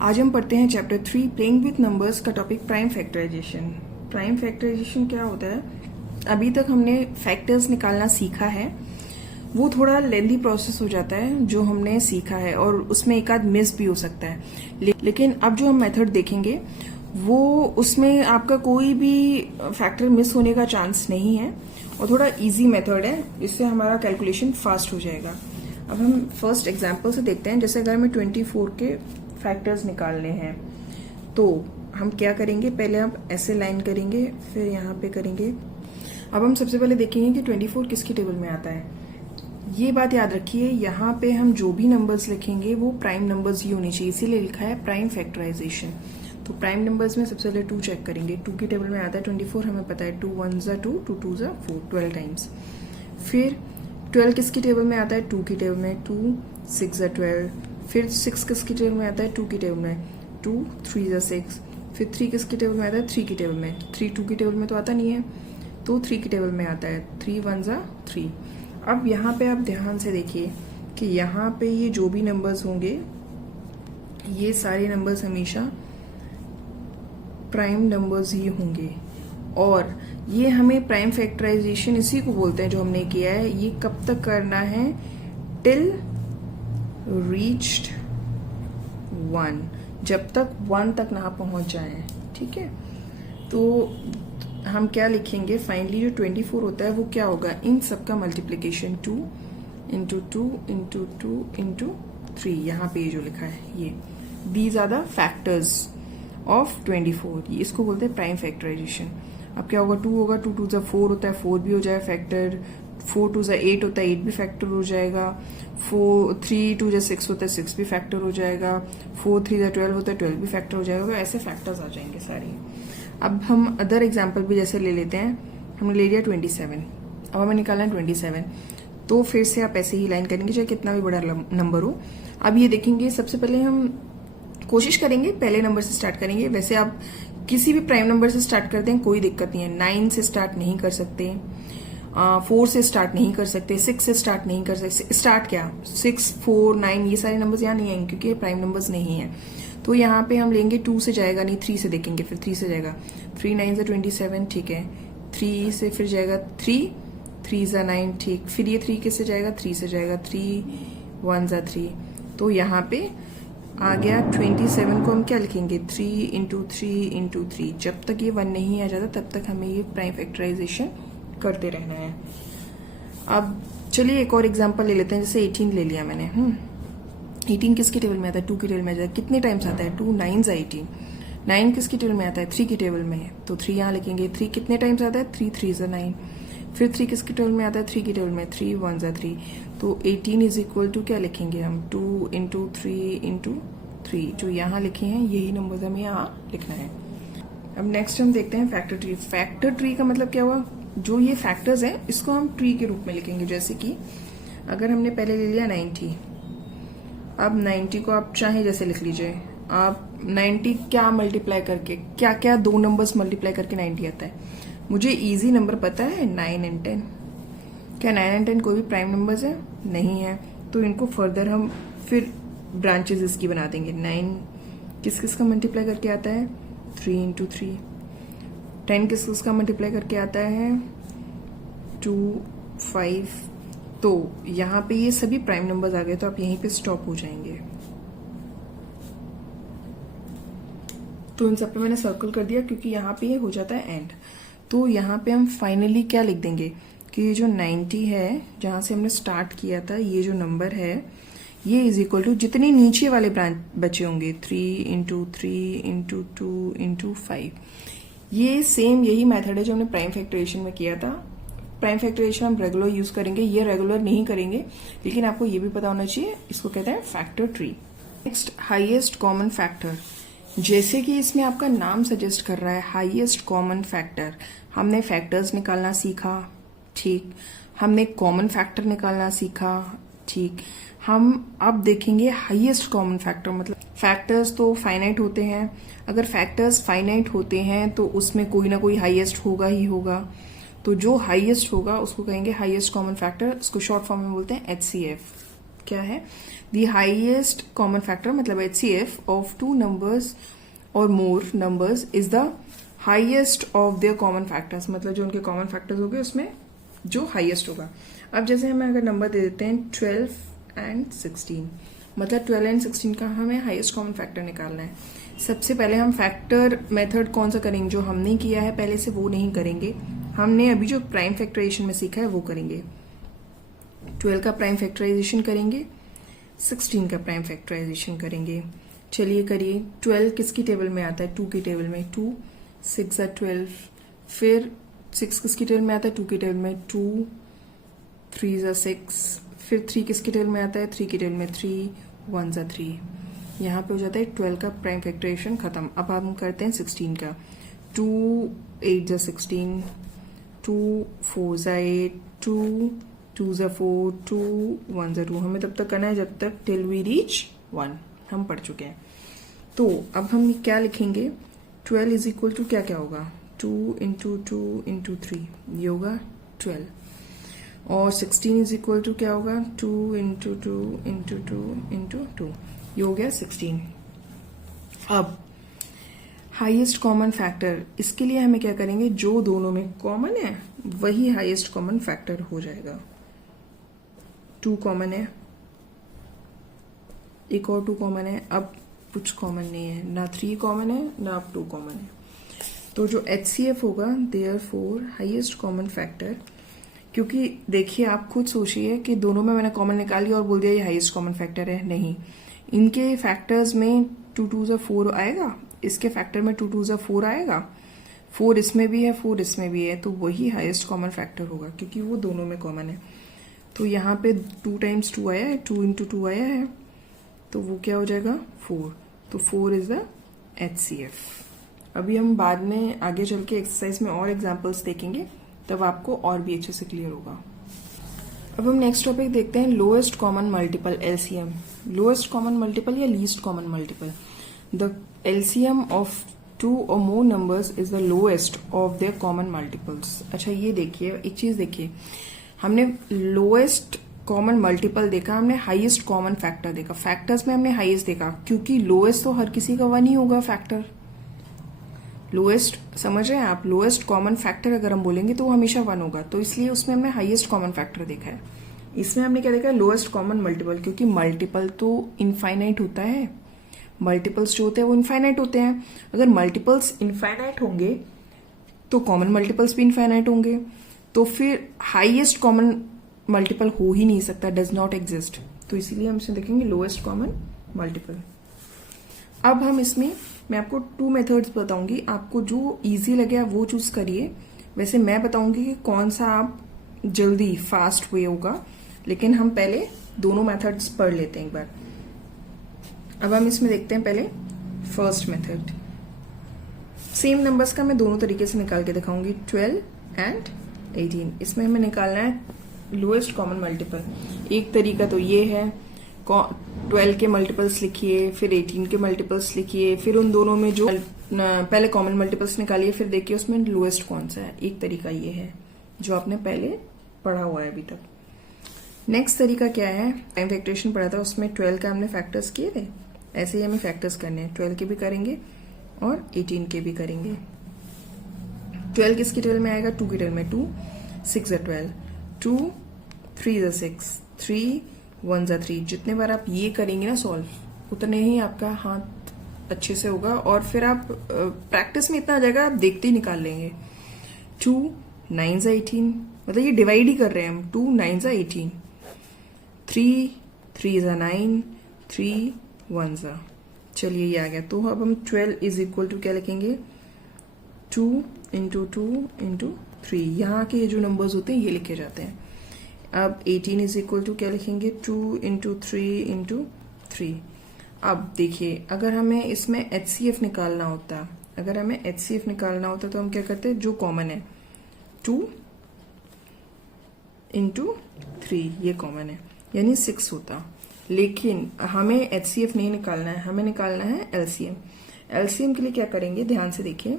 आज हम पढ़ते हैं चैप्टर 3 प्लेइंग विथ नंबर्स का topic prime factorization. Prime factorization क्या होता है? अभी तक हमने फैक्टर्स निकालना सीखा है, वो थोड़ा लेंथी प्रोसेस हो जाता है जो हमने सीखा है और उसमें एक आध मिस भी हो सकता है। लेकिन अब जो हम मेथड देखेंगे वो उसमें आपका कोई भी फैक्टर मिस होने का चांस नहीं है और थोड़ा इजी मेथड है, इससे हमारा कैलकुलेशन फास्ट हो जाएगा। अब हम फर्स्ट एग्जांपल से देखते हैं। जैसे अगर हमें 24 के फैक्टर्स निकालने हैं तो हम क्या करेंगे, पहले आप ऐसे लाइन करेंगे, फिर यहाँ पे करेंगे। अब हम सबसे पहले देखेंगे कि 24 किसकी टेबल में आता है। ये बात याद रखिए, यहाँ पे हम जो भी नंबर्स लिखेंगे वो प्राइम नंबर्स ही होने चाहिए, इसीलिए लिखा है प्राइम फैक्टराइजेशन। तो प्राइम नंबर्स में सबसे पहले 2 चेक करेंगे। 2 की टेबल में आता है 24, हमें पता है 2 1 ज़ा 2, 2 2 ज़ा 4, 12 टाइम्स। फिर 12 किसकी टेबल में आता है? 2 की टेबल में, 2 6 ज़ा 12। फिर 6 किसकी टेबल में आता है? 2 की टेबल में, 2 3 ज़ा 6। फिर 3 किसकी टेबल में आता है? 3 की टेबल में। 3 2 की टेबल में तो आता नहीं है, तो 3 की टेबल में आता है। 3 1 ज़ा 3। अब यहाँ पे आप ध्यान से देखिए कि यहाँ पे ये जो भी नंबर्स होंगे ये सारे नंबर्स हमेशा प्राइम नंबर्स ही होंगे और ये हमें प्राइम फैक्टराइजेशन इसी को बोलते हैं जो हमने किया है। ये कब तक करना है? टिल रीच्ड 1, जब तक 1 तक ना पहुंच जाए। ठीक है, तो हम क्या लिखेंगे? फाइनली जो 24 होता है वो क्या होगा? इन सबका मल्टीप्लीकेशन 2 इंटू 2 इंटू 2 इंटू 3। यहाँ पे जो लिखा है ये, these are the factors of 24। इसको बोलते हैं प्राइम फैक्टराइजेशन। अब क्या होगा? 2 होगा, 2 2 ज़ा 4 होता है, 4 भी हो जाए फैक्टर। 4 2 ज़ा 8 होता है, 8 भी फैक्टर हो जाएगा। 3 2 ज़ा 6 होता है, 6 भी फैक्टर हो जाएगा। 4 3 ज़ा 12 होता है, 12 भी फैक्टर हो जाएगा। तो ऐसे फैक्टर्स आ जाएंगे सारे। अब हम अदर एग्जाम्पल भी जैसे ले लेते हैं। हमने ले लिया 27, अब हमें निकालना है 27। तो फिर से आप ऐसे ही लाइन करेंगे चाहे कितना भी बड़ा नंबर हो। अब ये देखेंगे, सबसे पहले हम कोशिश करेंगे पहले नंबर से स्टार्ट करेंगे। वैसे आप किसी भी प्राइम नंबर से स्टार्ट करते हैं कोई दिक्कत नहीं है। 9 से स्टार्ट नहीं कर सकते, 4 से स्टार्ट नहीं कर सकते, 6 से स्टार्ट नहीं कर सकते। स्टार्ट क्या 6 4 9 ये सारे नंबर्स यहाँ नहीं आएंगे क्योंकि प्राइम नंबर्स नहीं है। तो यहाँ पे हम लेंगे 2 से जाएगा नहीं, 3 से देखेंगे, फिर 3 से जाएगा। 3 9 ज़ा 27, ठीक है। 3 से फिर जाएगा 3 3 ज़ा 9, ठीक। फिर ये 3 किससे जाएगा? 3 से जाएगा। 3 1 ज़ा 3। तो यहाँ पे आ गया 27 को हम क्या लिखेंगे? 3 इंटू 3 इंटू 3। जब तक ये 1 नहीं आ जाता तब तक हमें ये प्राइम फैक्टराइजेशन करते रहना है। अब चलिए एक और एग्जांपल ले लेते हैं। जैसे 18 ले लिया मैंने। 18 किसकी टेबल में आता है? 2 की टेबल में आता है। कितने टाइम्स आता है? 2 9 ज़ा 18। 9 किसकी टेबल में आता है? 3 की टेबल में, तो 3 यहाँ लिखेंगे। 3 कितने टाइम्स आता है? 3 3 ज़ा 9। फिर 3 किसकी टेबल में आता है? 3 की टेबल में, 3 1 ज़ा 3। तो 18 इज इक्वल टू क्या लिखेंगे हम? 2 इंटू 3 इंटू 3। जो यहाँ लिखे हैं यही नंबर हमें यहाँ लिखना है। अब नेक्स्ट हम देखते हैं फैक्टर ट्री। फैक्टर ट्री का मतलब क्या हुआ? जो ये फैक्टर्स हैं इसको हम ट्री के रूप में लिखेंगे। जैसे कि अगर हमने पहले ले लिया 90, अब 90 को आप चाहे जैसे लिख लीजिए। आप 90 क्या मल्टीप्लाई करके, क्या क्या 2 नंबर्स मल्टीप्लाई करके 90 आता है? मुझे इजी नंबर पता है 9 एंड 10। क्या 9 एंड 10 कोई भी प्राइम नंबर्स है? नहीं है। तो इनको फर्दर हम फिर ब्रांचेस इसकी बना देंगे। 9 किस किस का मल्टीप्लाई करके आता है? 3 इंटू 3। 10 किस किस का मल्टीप्लाई करके आता है? 2 5। तो यहाँ पे ये सभी प्राइम नंबर्स आ गए, तो आप यहीं पे स्टॉप हो जाएंगे। तो इन सब पे मैंने सर्कल कर दिया क्योंकि यहाँ पे ये हो जाता है एंड। तो यहाँ पे हम फाइनली क्या लिख देंगे कि ये जो 90 है जहां से हमने स्टार्ट किया था, ये जो नंबर है ये इज इक्वल टू जितने नीचे वाले ब्रांच बचे होंगे 3 इंटू 3 इंटू 2 इंटू 5। ये सेम यही मेथड है जो हमने प्राइम फैक्टराइजेशन में किया था। प्राइम फैक्टराइजेशन हम रेगुलर यूज करेंगे, ये रेगुलर नहीं करेंगे, लेकिन आपको ये भी पता होना चाहिए। इसको कहते हैं factor tree. Next, highest common factor. जैसे कि इसमें आपका नाम सजेस्ट कर रहा है, हाईएस्ट कॉमन फैक्टर। हमने फैक्टर्स निकालना सीखा, ठीक। हमने कॉमन फैक्टर निकालना सीखा, ठीक। हम अब देखेंगे हाईएस्ट कॉमन फैक्टर। मतलब फैक्टर्स तो फाइनाइट होते हैं, अगर फैक्टर्स फाइनाइट होते हैं तो उसमें कोई ना कोई हाईएस्ट होगा ही होगा। तो जो हाईएस्ट होगा उसको कहेंगे हाईएस्ट कॉमन फैक्टर। उसको शॉर्ट फॉर्म में बोलते हैं HCF। क्या है, द हाईएस्ट कॉमन फैक्टर मतलब HCF ऑफ टू नंबर्स और more numbers is the highest of their common factors, मतलब जो उनके कॉमन फैक्टर्स होंगे उसमें जो हाईएस्ट होगा। अब जैसे हमें अगर नंबर दे देते हैं 12 एंड 16, मतलब 12 एंड 16 का हमें हाईएस्ट कॉमन फैक्टर निकालना है। सबसे पहले हम फैक्टर मेथड कौन सा करेंगे, जो हमने किया है पहले से वो नहीं करेंगे, हमने अभी जो प्राइम फैक्टराइजेशन में सीखा है वो करेंगे। 12 का प्राइम फैक्टराइजेशन करेंगे, 16 का प्राइम फैक्टराइजेशन करेंगे। चलिए करिए। 12 किसकी टेबल में आता है, 2 की टेबल में, 2 6 12। फिर 6 किसकी टेबल में आता है, 2 की टेबल में, 2 3 6। फिर 3 किसकी टेबल में आता है, 3 की टेबल में, 3 1 3। यहाँ पे हो जाता है 12 का प्राइम फैक्टराइजेशन खत्म। अब हम करते हैं 16 का। 2 8 16, 2 4 8, 2 2 4, 2 1 2। हमें तब तक करना है जब तक टिल वी रीच 1, हम पढ़ चुके हैं। तो अब हम क्या लिखेंगे, 12 इज इक्वल टू क्या क्या होगा, 2 इंटू 2 इंटू 3, ये होगा 12। और 16 इज इक्वल टू क्या होगा, 2 इंटू 2 इंटू 2 इंटू 2, ये हो गया 16। अब हाईएस्ट कॉमन फैक्टर, इसके लिए हमें क्या करेंगे, जो दोनों में कॉमन है वही हाईएस्ट कॉमन फैक्टर हो जाएगा। 2 कॉमन है, एक और 2 कॉमन है, अब कुछ कॉमन नहीं है, ना 3 कॉमन है ना अब 2 कॉमन है। तो जो HCF होगा, देयरफॉर हाईएस्ट कॉमन फैक्टर, क्योंकि देखिए आप खुद सोचिए कि दोनों में मैंने कॉमन निकाल लिया और बोल दिया ये हाईएस्ट कॉमन फैक्टर है, नहीं, इनके फैक्टर्स में 2 2 4 आएगा, इसके फैक्टर में 2 2 4 आएगा, 4 इसमें भी है 4 इसमें भी है, तो वही हाईएस्ट कॉमन फैक्टर होगा क्योंकि वो दोनों में कॉमन है। तो यहाँ पे 2 टाइम्स 2 आया है, 2 इंटू 2 आया है, तो वो क्या हो जाएगा 4, तो 4 इज द HCF। अभी हम बाद में आगे चल के एक्सरसाइज में और एग्जांपल्स देखेंगे, तब आपको और भी अच्छे से क्लियर होगा। अब हम नेक्स्ट टॉपिक देखते हैं, lowest common multiple LCM। Lowest common multiple या least common multiple, the LCM of 2 और more numbers is the lowest of their common multiples. अच्छा ये देखिए, एक चीज देखिए, हमने लोएस्ट कॉमन मल्टीपल देखा, हमने हाईएस्ट कॉमन फैक्टर देखा, फैक्टर्स में हमने हाईएस्ट देखा, क्योंकि लोएस्ट तो हर किसी का 1 ही होगा फैक्टर। लोएस्ट समझ रहे हैं आप, लोएस्ट कॉमन फैक्टर अगर हम बोलेंगे तो वो हमेशा 1 होगा, तो इसलिए उसमें हमने हाईएस्ट कॉमन फैक्टर देखा है। इसमें हमने क्या देखा है, लोएस्ट कॉमन मल्टीपल, क्योंकि मल्टीपल तो इनफाइनाइट होता है, मल्टीपल्स जो होते हैं वो इनफाइनाइट होते हैं। अगर मल्टीपल्स इनफाइनाइट होंगे तो कॉमन मल्टीपल्स भी इनफाइनाइट होंगे, तो फिर हाईएस्ट कॉमन मल्टीपल हो ही नहीं सकता, डज नॉट एग्जिस्ट। तो इसीलिए हम इसे देखेंगे लोएस्ट कॉमन मल्टीपल। अब हम इसमें मैं आपको 2 मेथड्स बताऊंगी, आपको जो इजी लगे वो चूज करिए। वैसे मैं बताऊंगी कि कौन सा आप जल्दी फास्ट वे होगा, लेकिन हम पहले दोनों मेथड्स पढ़ लेते हैं एक बार। अब हम इसमें देखते हैं पहले फर्स्ट मेथड। सेम नंबर्स का मैं दोनों तरीके से निकाल के दिखाऊंगी, 12 एंड 18। इसमें हमें निकालना है लोएस्ट कॉमन मल्टीपल। एक तरीका तो ये है, 12 के मल्टीपल्स लिखिए, फिर 18 के मल्टीपल्स लिखिए, फिर उन दोनों में जो पहले कॉमन मल्टीपल्स निकालिए, फिर देखिए उसमें लोएस्ट कौन सा है। एक तरीका ये है जो आपने पहले पढ़ा हुआ है अभी तक। नेक्स्ट तरीका क्या है, प्राइम फैक्टराइजेशन पढ़ा था, उसमें 12 का हमने फैक्टर्स किए थे, ऐसे ही हमें फैक्टर्स करने हैं, 12 के भी करेंगे और 18 के भी करेंगे। 12 किसकी टेबल में आएगा, 2 की टेबल में, 2 6 12, 2 3 6, 3 1 3। जितने बार आप ये करेंगे ना सॉल्व, उतने ही आपका हाथ अच्छे से होगा, और फिर आप प्रैक्टिस में इतना आ जाएगा, आप देखते ही निकाल लेंगे। 2 9 18, मतलब ये डिवाइड ही कर रहे हैं हम, 2 9 18, 3 3 9, 3 1। चलिए ये आ गया। तो अब हम 12 इज इक्वल टू क्या लिखेंगे, 2 इंटू 2 इंटू 3। यहाँ के जो नंबर्स होते हैं ये लिखे जाते हैं। अब 18 इज इक्वल टू क्या लिखेंगे, 2 इंटू 3 इंटू 3। अब देखिए, अगर हमें इसमें HCF निकालना होता, तो हम क्या करते हैं, जो कॉमन है 2 इंटू 3, ये कॉमन है, यानी 6 होता। लेकिन हमें HCF नहीं निकालना है, हमें निकालना है LCM। LCM के लिए क्या करेंगे, ध्यान से देखिए।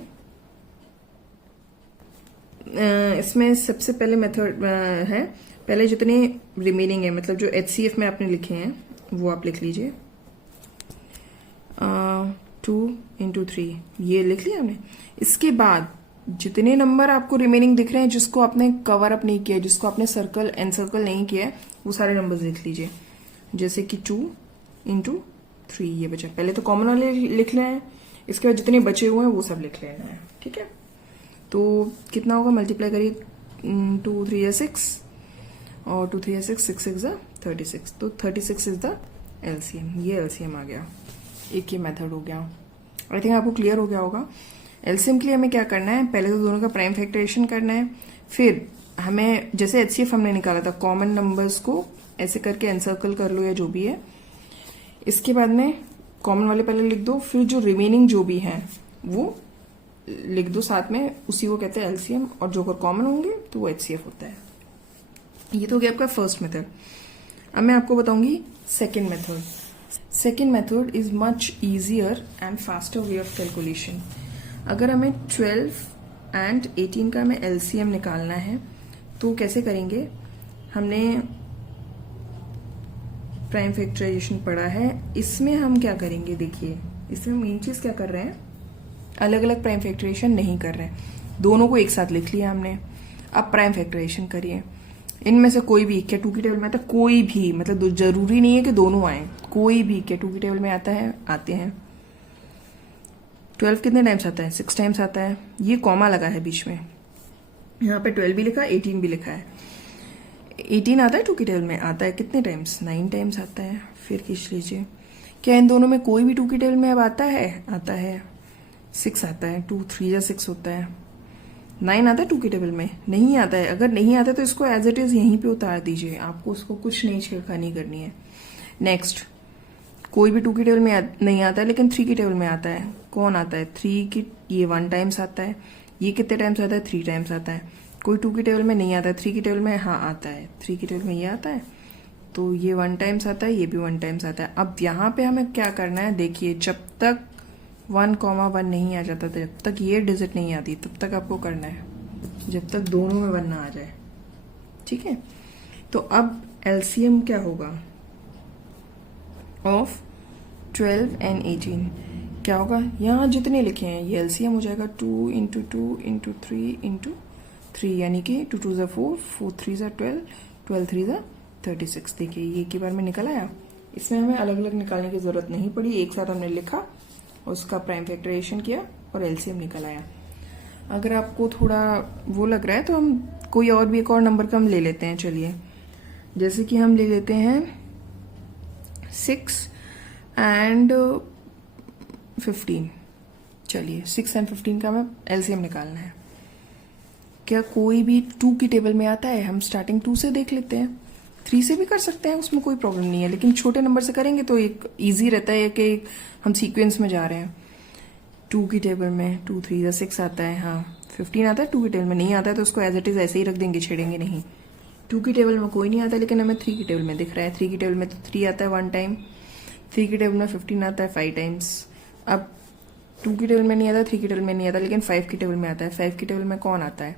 इसमें सबसे पहले मेथड है पहले जितने रिमेनिंग है, मतलब जो HCF में आपने लिखे हैं वो आप लिख लीजिए। 2 × 3 ये लिख लिया हमने। इसके बाद जितने नंबर आपको रिमेनिंग दिख रहे हैं जिसको आपने कवर अप नहीं किया, जिसको आपने सर्कल एनसर्कल नहीं किया है, वो सारे नंबर्स लिख लीजिए। जैसे कि 2 × 3 ये बचा। पहले तो कॉमन वाले लिख लें हैं, इसके बाद जितने बचे हुए हैं वो सब लिख लेना है। ठीक है, तो कितना होगा, मल्टीप्लाई करिए। 2 × 3 = 6 और 2 × 3 = 6, 6 × 6 = 36। तो 36 इज द LCM। ये LCM आ गया। एक ये मेथड हो गया। आई थिंक आपको क्लियर हो गया होगा। LCM के लिए हमें क्या करना है, पहले तो दोनों का प्राइम फैक्टराइजेशन करना है, फिर हमें जैसे HCF हमने निकाला था, कॉमन नंबर्स को ऐसे करके एनसर्कल कर लो या जो भी है। इसके बाद में कॉमन वाले पहले लिख दो, फिर जो रिमेनिंग जो भी हैं वो लिख दो साथ में, उसी को कहते हैं LCM। और जो अगर कॉमन होंगे तो वो HCF होता है। ये तो हो गया आपका फर्स्ट मेथड। अब मैं आपको बताऊंगी second method. Second method is much easier and faster way of calculation. अगर हमें 12 एंड 18 का हमें LCM निकालना है तो कैसे करेंगे, हमने प्राइम फैक्टराइजेशन पढ़ा है। इसमें हम क्या करेंगे, देखिए इसमें मेन चीज क्या कर रहे हैं, अलग अलग प्राइम फैक्टराइजेशन नहीं कर रहे हैं, दोनों को एक साथ लिख लिया हमने। अब प्राइम फैक्टराइजेशन करिए। इनमें से कोई भी क्या 2 की टेबल में आता है, कोई भी, मतलब जरूरी नहीं है कि दोनों आए, कोई भी क्या 2 की टेबल में आता है, आते हैं। 12 कितने टाइम्स आता है, 6 टाइम्स आता है। ये कॉमा लगा है बीच में, यहाँ पे 12 भी लिखा है, 18 भी लिखा है। 18 आता है 2 की टेबल में, आता है कितने टाइम्स, 9 टाइम्स आता है। फिर खींच लीजिए, क्या इन दोनों में कोई भी 2 की टेबल में अब आता है, आता है। 6 आता है, 2 × 3 = 6 होता है। 9 आता है 2 की टेबल में, नहीं आता है। अगर नहीं आता है तो इसको एज इट इज यहीं पे उतार दीजिए, आपको उसको कुछ नहीं छेड़खानी करनी है। नेक्स्ट, कोई भी 2 की टेबल में नहीं आता है लेकिन 3 की टेबल में आता है। कौन आता है, 3 की, ये 1 टाइम्स आता है। ये कितने टाइम्स आता है, 3 टाइम्स आता है। कोई 2 की टेबल में नहीं आता है, 3 की टेबल में हाँ आता है। 3 की टेबल में ये आता है, तो ये 1 टाइम्स आता है, ये भी 1 टाइम्स आता है। अब यहाँ पे हमें क्या करना है, देखिए जब तक 1,1 नहीं आ जाता, जब तक ये डिजिट नहीं आती, तब तक आपको करना है, जब तक दोनों में 1 ना आ जाए। ठीक है, तो अब LCM क्या होगा ऑफ 12 एंड 18, क्या होगा, यहाँ जितने लिखे हैं ये LCM हो जाएगा। 2 × 2 × 3 × 3, यानी कि 2 × 2 = 4, 4 × 3 = 12, 12 × 3 = 36। देखिए ये एक ही बार में निकल आया। इसमें हमें अलग अलग निकालने की जरूरत नहीं पड़ी, एक साथ हमने लिखा, उसका प्राइम फैक्टराइजेशन किया और LCM निकल आया। अगर आपको थोड़ा वो लग रहा है तो हम कोई और भी एक और नंबर का हम ले लेते हैं। चलिए, जैसे कि हम ले लेते हैं 6 एंड 15। चलिए 6 एंड 15 का हमें LCM निकालना है। क्या कोई भी 2 की टेबल में आता है, हम स्टार्टिंग 2 से देख लेते हैं, 3 से भी कर सकते हैं, उसमें कोई प्रॉब्लम नहीं है, लेकिन छोटे नंबर से करेंगे तो एक इजी रहता है कि हम सीक्वेंस में जा रहे हैं। 2 की टेबल में 2 × 3 = 6 आता है, हाँ। 15 आता है 2 की टेबल में, नहीं आता है तो उसको एज इट इज ऐसे ही रख देंगे, छेड़ेंगे नहीं। 2 की टेबल में कोई नहीं आता लेकिन हमें 3 की टेबल में दिख रहा है। 3 की टेबल में तो 3 आता है 1 टाइम, 3 की टेबल में 15 आता है 5 टाइम्स। अब 2 की टेबल में नहीं आता, 3 की टेबल में नहीं आता, लेकिन 5 की टेबल में आता है। 5 की टेबल में कौन आता है,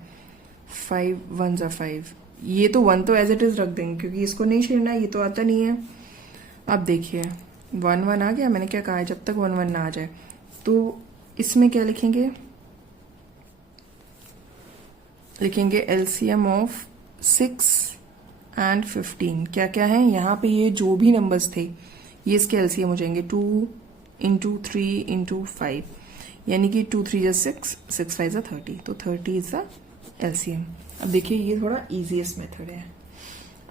5 × 1 = 5। ये तो 1 तो एज इट इज रख देंगे क्योंकि इसको नहीं छेड़ना, ये तो आता नहीं है। अब देखिए 1 1 आ गया, मैंने क्या कहा है, जब तक 1 1 ना आ जाए। तो इसमें क्या लिखेंगे, लिखेंगे LCM ऑफ 6 एंड 15। क्या क्या है यहाँ पे, ये जो भी नंबर्स थे ये इसके LCM हो जाएंगे। 2 × 3 × 5, यानी कि 2 × 3 = 6, 6 × 5 = 30, तो 30 इज द LCM। अब देखिए ये थोड़ा इजीएस्ट मेथड है।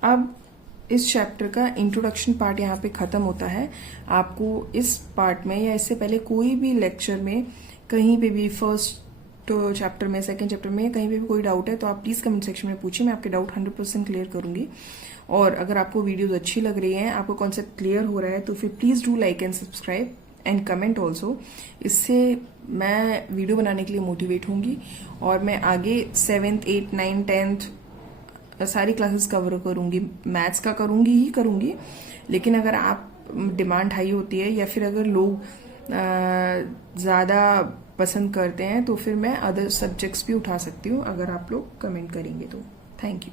अब इस चैप्टर का इंट्रोडक्शन पार्ट यहाँ पे खत्म होता है। आपको इस पार्ट में या इससे पहले कोई भी लेक्चर में कहीं पे भी फर्स्ट चैप्टर में, सेकंड चैप्टर में, कहीं पे भी कोई डाउट है तो आप प्लीज कमेंट सेक्शन में पूछिए, मैं आपके डाउट 100% क्लियर करूंगी। और अगर आपको वीडियोज अच्छी लग रही हैं, आपको कॉन्सेप्ट क्लियर हो रहा है, तो फिर please do like and subscribe and comment also. इससे मैं वीडियो बनाने के लिए मोटिवेट होंगी और मैं आगे 7th 8th 9th 10th सारी क्लासेस कवर करूंगी। मैथ्स का करूंगी ही करूंगी, लेकिन अगर आप डिमांड हाई होती है या फिर अगर लोग ज़्यादा पसंद करते हैं तो फिर मैं अदर सब्जेक्ट्स भी उठा सकती हूँ, अगर आप लोग कमेंट करेंगे तो। Thank you.